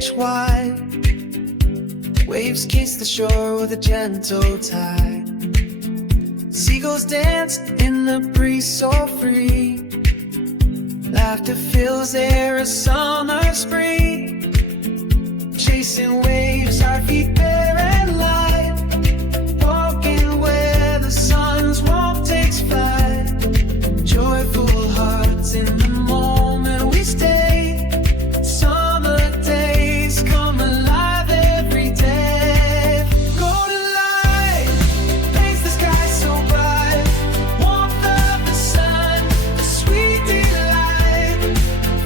stretch wide. Waves kiss the shore with a gentle tide. Seagulls dance in the breeze so free. Laughter fills the air, a summer spring. Chasing waves, our feet bare and light. Walking where the sun's warmth takes flight. Joyful hearts in the moment we stay. Summer days come alive every day. Golden light paints the sky so bright. Warmth of the sun, a sweet delight.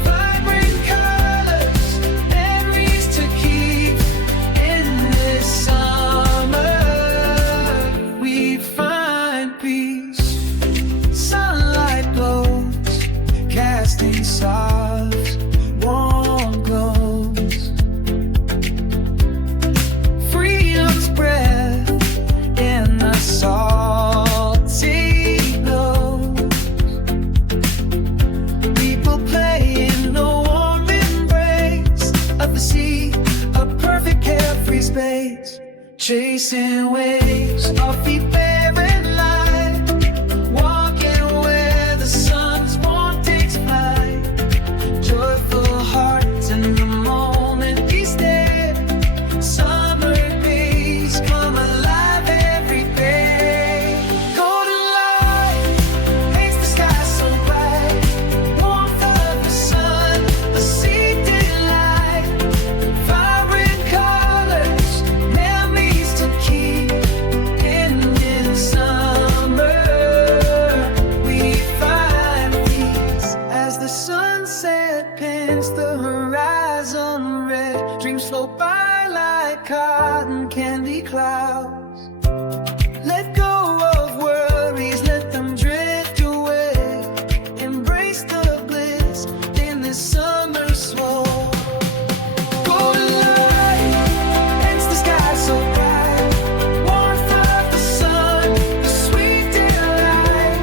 Vibrant colors, memories to keep. In this summer we find peace. Sunlight glows, casting soft, warm glows. Freedom's breath in the salty glows. People play in the warm embrace of the sea, a perfect carefree space. Chasing waves, our feet bare and light. Walking where the sun's warmth takes flight. Joyful hearts in the moment we stay. Summer days come alive every day. Golden light paints the sky so bright. Warmth of the sun, a sweet delight. Vibrant colors, memories to keep. In this summer we find peace. As the sunset paints the horizon red, dreams float by like cotton candy clouds. Let go of worries, let them drift away. Embrace the bliss in this summer swoon. Golden light paints the sky so bright. Warmth of the sun, the sweet delight.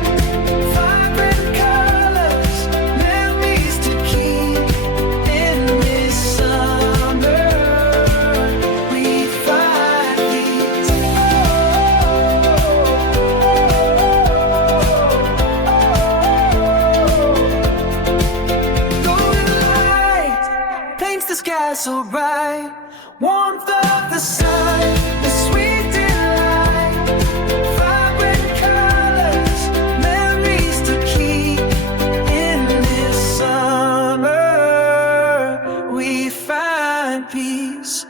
Vibrant colors, memories to keep. In this summer we find peace. Golden light paints the sky so bright. Warmth of the sun, the sweet delight. Vibrant colors, memories to keep. In this summer we find peace.